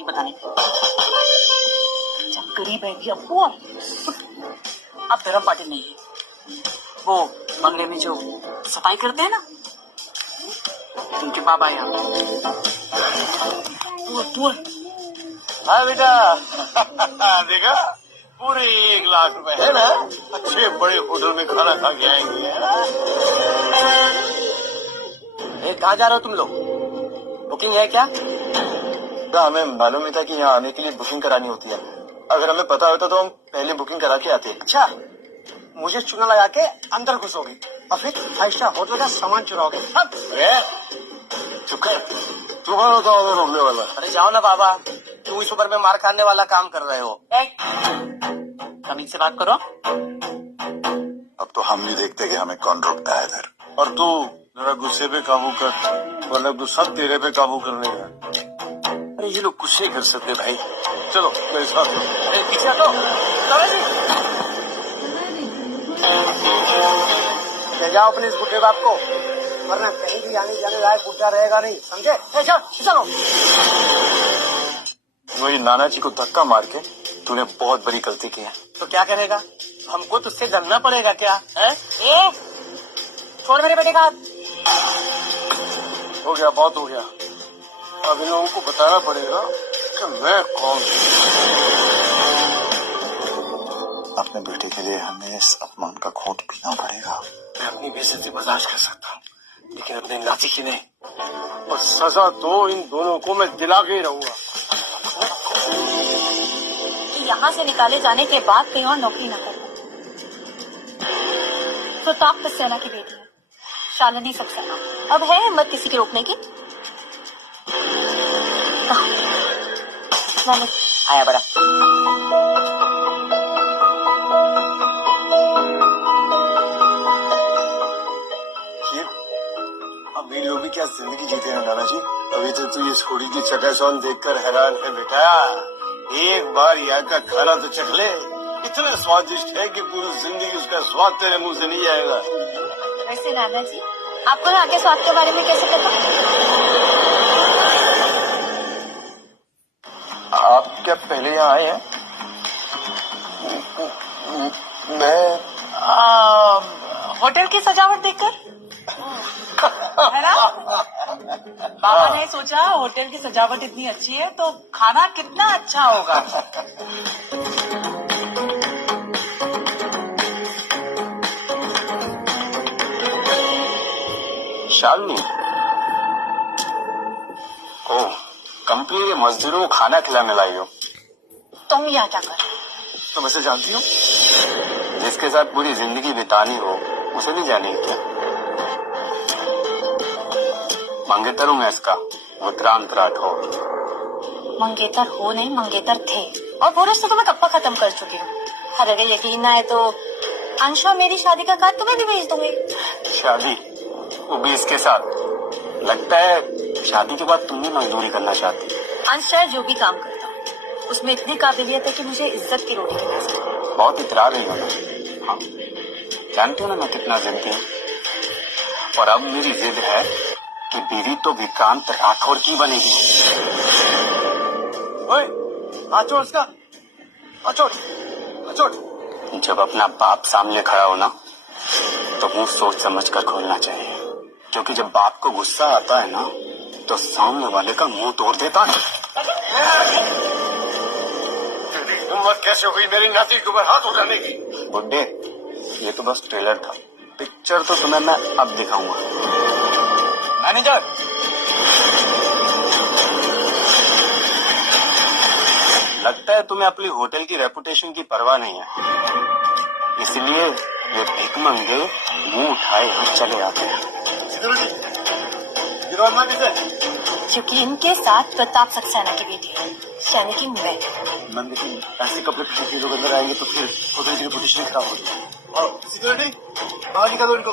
ये पता नहीं जब गरीब है भी अब वो अब धर्म पाटिल नहीं है, वो बंगले में जो सफाई करते हैं ना, उनके बाबा यहाँ तू हाँ बेटा देखा पूरे 1 लाख रुपए है ना, अच्छे बड़े होटल में खाना खा के आएंगे। कहाँ जा रहे हो तुम लोग? बुकिंग है क्या? हमें मालूम ही था कि यहाँ आने के लिए बुकिंग करानी होती है। अगर हमें पता होता तो हम पहले बुकिंग करा के आते। अच्छा, मुझे चूना लगा के अंदर घुसोगे और फिर 5 स्टार होटल का सामान चुराओगे। अब चुप कर, तू कौन होता है रोकने वाला? अरे जाओ ना बाबा, क्यों इस उम्र में मार खाने वाला काम कर रहे हो? तमीज से बात करो। अब तो हम नहीं देखते कि हमें कौन रोकता है इधर। और तू जरा गुस्से पे काबू कर, वरना गुस्सा तेरे पे काबू करने का। अरे ये लोग कुछ नहीं कर सकते भाई। चलो मेरे साथ चलो। पीछे हटो। ले जाओ अपने इस बुढ़े बाप को, वरना कहीं भी आने जाने लायक बुढ़ा रहेगा नहीं, समझे? चलो। वही नाना जी को धक्का मार के तूने बहुत बड़ी गलती की है। तो क्या करेगा? हमको तुझसे जलना पड़ेगा क्या है? छोड़ मेरे बेटे का हाथ। हो गया, बहुत हो गया। अब इन लोगों को बताना पड़ेगा कि मैं कौन हूँ। अपने बेटे के लिए हमें इस अपमान का घूंट पीना पड़ेगा। मैं अपनी बेइज्जती बर्दाश्त कर सकता हूँ, लेकिन अपने नाती की नहीं। और सजा तो इन दोनों को मैं दिला के ही रहूंगा। यहाँ से निकाले जाने के बाद कहीं और नौकरी न करना। तो ताप सेना की बेटी है, शालिनी सक्सेना। अब है हिम्मत किसी के रोकने की? आया बड़ा। ये अब ये लोग भी क्या जिंदगी जीते हैं नाना जी। अभी तो तू ये छोड़ी की चकाचौंध देखकर हैरान है बेटा। एक बार यहाँ का खाना तो चख ले, इतना स्वादिष्ट है कि पूरी जिंदगी उसका स्वाद तेरे मुंह से नहीं जाएगा। वैसे नाना जी, आपको यहाँ के स्वाद के बारे में कैसे पता? आप क्या पहले यहाँ आए हैं? मैं होटल की सजावट देखकर है ना? बाबा ने सोचा होटल की सजावट इतनी अच्छी है तो खाना कितना अच्छा होगा। शालिनी, ओ कंपनी के मजदूरों को खाना खिलाने लाई हो? तुम यहाँ क्या कर? तुम ऐसे जानती हो? जिसके साथ पूरी जिंदगी बितानी हो उसे नहीं जानेगी क्या? मंगेतर हूँ मैं इसका, उत्तरांत राठौर। मंगेतर हो नहीं, मंगेतर थे, और वो रिश्ते तो मैं कब का खत्म कर चुकी हूँ। अगर यकीन ना है तो अंश और मेरी शादी का कार्ड तुम्हें भी भेज दूंगी। शादी, वो भी इसके साथ? लगता है शादी के बाद तुम भी मजदूरी करना चाहती। अंश चाहे जो भी काम करता हूँ, उसमें इतनी काबिलियत है कि मुझे इज्जत की रोटी खिला सकती है। बहुत इतरा रही हो ना। हाँ, जानती हो ना मैं कितना जिद्दी हूँ। और अब मेरी जिद है कि बीवी तो विक्रांत राठौर की बनेगी। ओए, आचोड़ उसका, आचोड़। जब अपना बाप सामने खड़ा हो ना, तो मुंह सोच समझ कर खोलना चाहिए, क्योंकि जब बाप को गुस्सा आता है ना, तो सामने वाले का मुंह तोड़ देता है। हिम्मत कैसे हुई मेरी नाती के ऊपर हाथ उठाने की? बुड्ढे, ये तो बस ट्रेलर था, पिक्चर तो तुम्हें मैं अब दिखाऊंगा। मैनेजर, लगता है तुम्हें अपनी होटल की रेपुटेशन की परवाह नहीं है, इसलिए ये भिखमंगे मुंह उठाए और चले आते हैं। क्योंकि इनके साथ प्रताप सक्सेना की बेटी है, यानी कि मैं। लेकिन ऐसे कपड़े पहन के लोग अंदर आएंगे तो फिर होटल की रेपुटेशन खराब होगी। और सिक्योरिटी बाहर निकालो इनको।